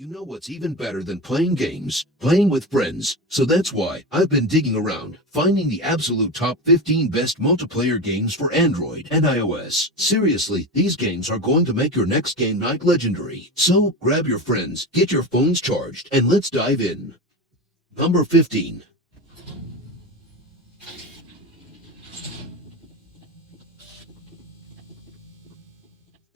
You know what's even better than playing games? Playing with friends. So that's why I've been digging around, finding the absolute top 15 best multiplayer games for Android and iOS. Seriously, these games are going to make your next game night legendary. So grab your friends, get your phones charged, and let's dive in. Number 15.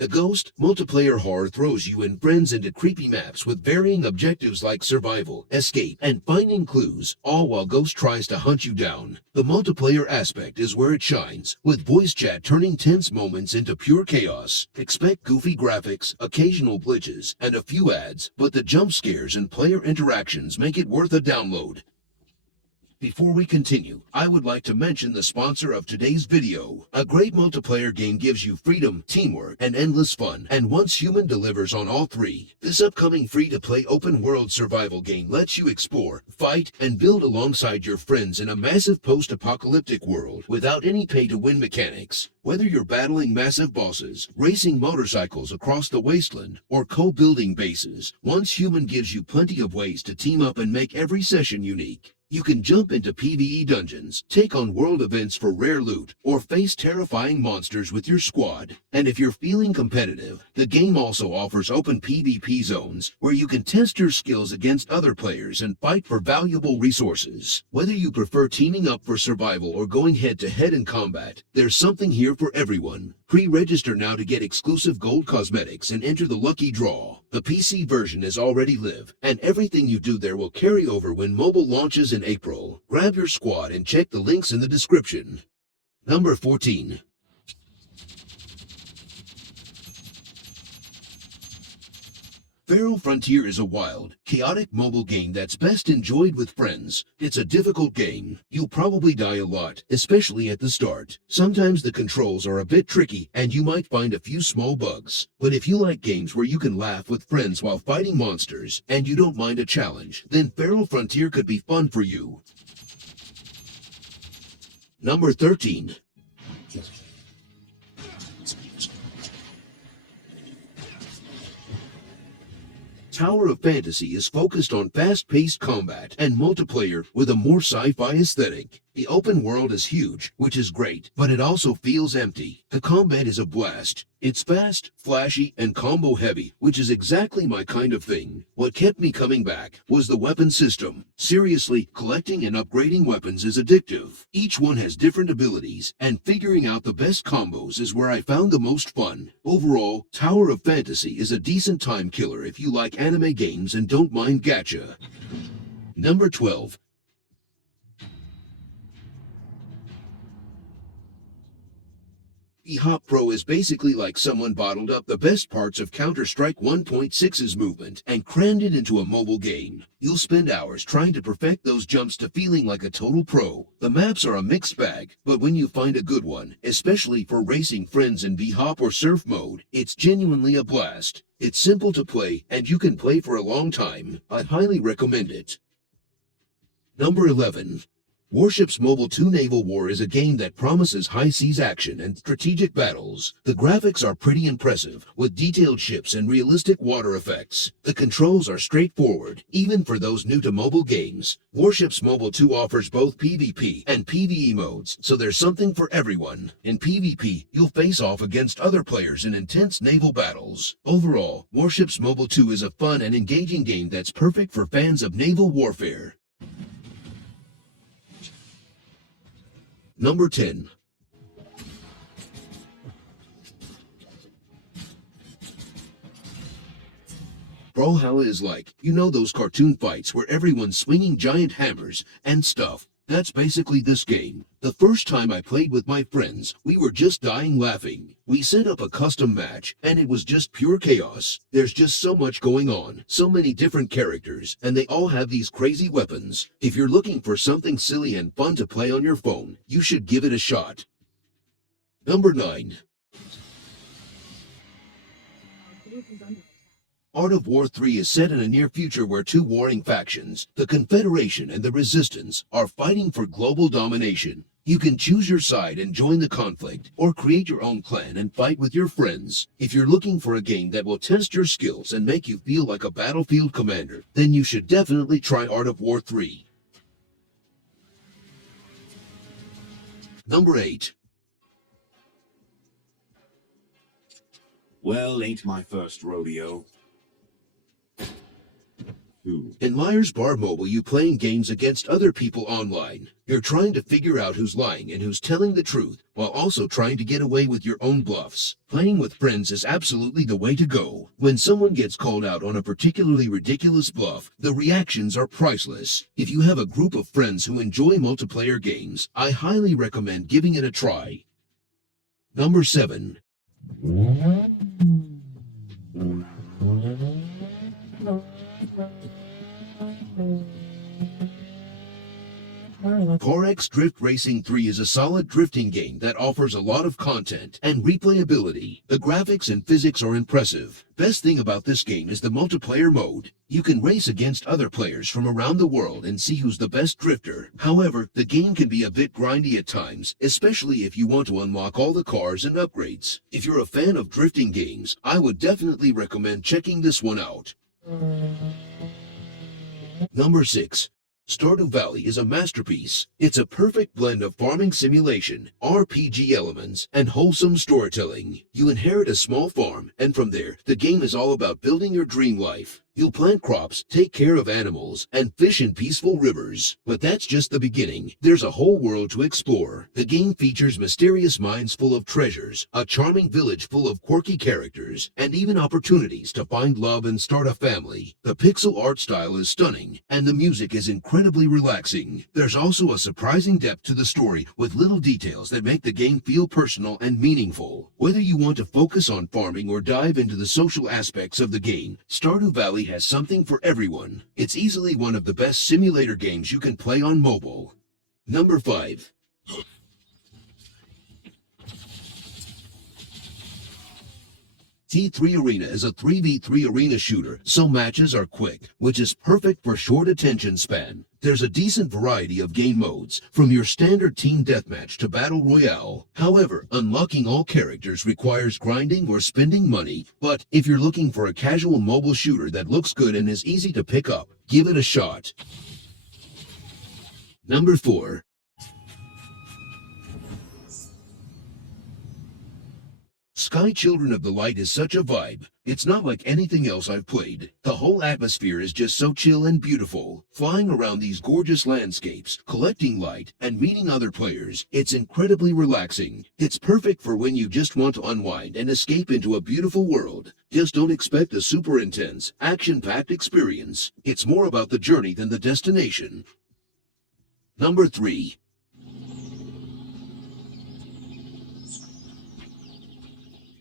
The Ghost multiplayer horror throws you and friends into creepy maps with varying objectives like survival, escape, and finding clues, all while Ghost tries to hunt you down. The multiplayer aspect is where it shines, with voice chat turning tense moments into pure chaos. Expect goofy graphics, occasional glitches, and a few ads, but the jump scares and player interactions make it worth a download. Before we continue, I would like to mention the sponsor of today's video. A great multiplayer game gives you freedom, teamwork, and endless fun, and Once Human delivers on all three. This upcoming free-to-play open-world survival game lets you explore, fight, and build alongside your friends in a massive post-apocalyptic world without any pay-to-win mechanics. Whether you're battling massive bosses, racing motorcycles across the wasteland, or co-building bases, Once Human gives you plenty of ways to team up and make every session unique. You can jump into PvE dungeons, take on world events for rare loot, or face terrifying monsters with your squad. And if you're feeling competitive, the game also offers open PvP zones where you can test your skills against other players and fight for valuable resources. Whether you prefer teaming up for survival or going head-to-head in combat, there's something here for everyone. Pre-register now to get exclusive gold cosmetics and enter the lucky draw. The PC version is already live, and everything you do there will carry over when mobile launches in April. Grab your squad and check the links in the description. Number 14. Feral Frontier is a wild, chaotic mobile game that's best enjoyed with friends. It's a difficult game. You'll probably die a lot, especially at the start. Sometimes the controls are a bit tricky, and you might find a few small bugs. But if you like games where you can laugh with friends while fighting monsters, and you don't mind a challenge, then Feral Frontier could be fun for you. Number 13. Tower of Fantasy is focused on fast-paced combat and multiplayer with a more sci-fi aesthetic. The open world is huge, which is great, but it also feels empty. The combat is a blast. It's fast, flashy, and combo-heavy, which is exactly my kind of thing. What kept me coming back was the weapon system. Seriously, collecting and upgrading weapons is addictive. Each one has different abilities, and figuring out the best combos is where I found the most fun. Overall, Tower of Fantasy is a decent time killer if you like anime games and don't mind gacha. Number 12. VHOP Pro is basically like someone bottled up the best parts of Counter-Strike 1.6's movement and crammed it into a mobile game. You'll spend hours trying to perfect those jumps to feeling like a total pro. The maps are a mixed bag, but when you find a good one, especially for racing friends in VHOP or surf mode, it's genuinely a blast. It's simple to play, and you can play for a long time. I highly recommend it. Number 11. Warships Mobile 2 Naval War is a game that promises high seas action and strategic battles. The graphics are pretty impressive, with detailed ships and realistic water effects. The controls are straightforward, even for those new to mobile games. Warships Mobile 2 offers both PvP and PvE modes, so there's something for everyone. In PvP, you'll face off against other players in intense naval battles. Overall, Warships Mobile 2 is a fun and engaging game that's perfect for fans of naval warfare. Number 10. Brawlhalla is like, you know those cartoon fights where everyone's swinging giant hammers and stuff? That's basically this game. The first time I played with my friends, we were just dying laughing. We set up a custom match, and it was just pure chaos. There's just so much going on, so many different characters, and they all have these crazy weapons. If you're looking for something silly and fun to play on your phone, you should give it a shot. Number 9. Art of War 3 is set in a near future where two warring factions, the Confederation and the Resistance, are fighting for global domination. You can choose your side and join the conflict, or create your own clan and fight with your friends. If you're looking for a game that will test your skills and make you feel like a battlefield commander, then you should definitely try Art of War 3. Number 8. Well, ain't my first rodeo. In Liar's Bar Mobile, you playing games against other people online. You're trying to figure out who's lying and who's telling the truth, while also trying to get away with your own bluffs. Playing with friends is absolutely the way to go. When someone gets called out on a particularly ridiculous bluff, the reactions are priceless. If you have a group of friends who enjoy multiplayer games, I highly recommend giving it a try. Number 7. Heretic Drift Racing 3 is a solid drifting game that offers a lot of content and replayability. The graphics and physics are impressive. Best thing about this game is the multiplayer mode. You can race against other players from around the world and see who's the best drifter. However, the game can be a bit grindy at times, especially if you want to unlock all the cars and upgrades. If you're a fan of drifting games, I would definitely recommend checking this one out. Number 6. Stardew Valley is a masterpiece. It's a perfect blend of farming simulation, RPG elements, and wholesome storytelling. You inherit a small farm, and from there, the game is all about building your dream life. You'll plant crops, take care of animals, and fish in peaceful rivers. But that's just the beginning. There's a whole world to explore. The game features mysterious mines full of treasures, a charming village full of quirky characters, and even opportunities to find love and start a family. The pixel art style is stunning, and the music is incredibly relaxing. There's also a surprising depth to the story, with little details that make the game feel personal and meaningful. Whether you want to focus on farming or dive into the social aspects of the game, Stardew Valley has something for everyone. It's easily one of the best simulator games you can play on mobile. Number 5. T3 Arena is a 3v3 arena shooter, so matches are quick, which is perfect for short attention span. There's a decent variety of game modes, from your standard team deathmatch to battle royale. However, unlocking all characters requires grinding or spending money, but if you're looking for a casual mobile shooter that looks good and is easy to pick up, give it a shot. Number 4. Sky Children of the Light is such a vibe. It's not like anything else I've played. The whole atmosphere is just so chill and beautiful. Flying around these gorgeous landscapes, collecting light, and meeting other players, it's incredibly relaxing. It's perfect for when you just want to unwind and escape into a beautiful world. Just don't expect a super intense, action-packed experience. It's more about the journey than the destination. Number 3.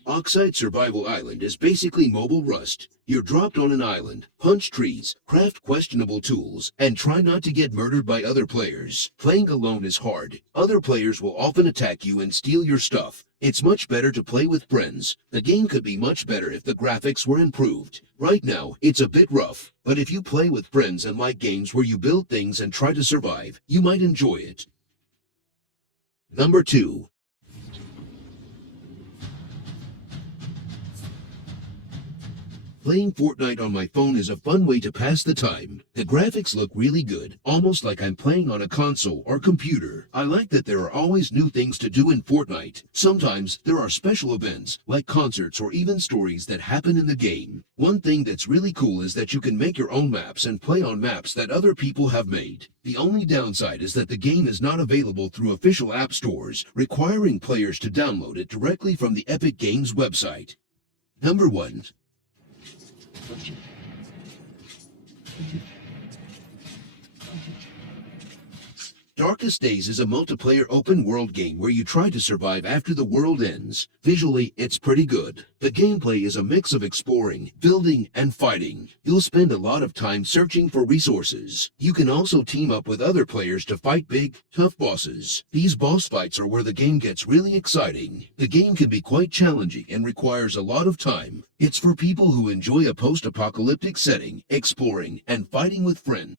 Oxide Survival Island is basically mobile Rust. You're dropped on an island, punch trees, craft questionable tools, and try not to get murdered by other players. Playing alone is hard. Other players will often attack you and steal your stuff. It's much better to play with friends. The game could be much better if the graphics were improved. Right now, it's a bit rough, but if you play with friends and like games where you build things and try to survive, you might enjoy it. Number 2. Playing Fortnite on my phone is a fun way to pass the time. The graphics look really good, almost like I'm playing on a console or computer. I like that there are always new things to do in Fortnite. Sometimes there are special events, like concerts or even stories that happen in the game. One thing that's really cool is that you can make your own maps and play on maps that other people have made. The only downside is that the game is not available through official app stores, requiring players to download it directly from the Epic Games website. Number 1. Darkest Days is a multiplayer open-world game where you try to survive after the world ends. Visually, it's pretty good. The gameplay is a mix of exploring, building, and fighting. You'll spend a lot of time searching for resources. You can also team up with other players to fight big, tough bosses. These boss fights are where the game gets really exciting. The game can be quite challenging and requires a lot of time. It's for people who enjoy a post-apocalyptic setting, exploring, and fighting with friends.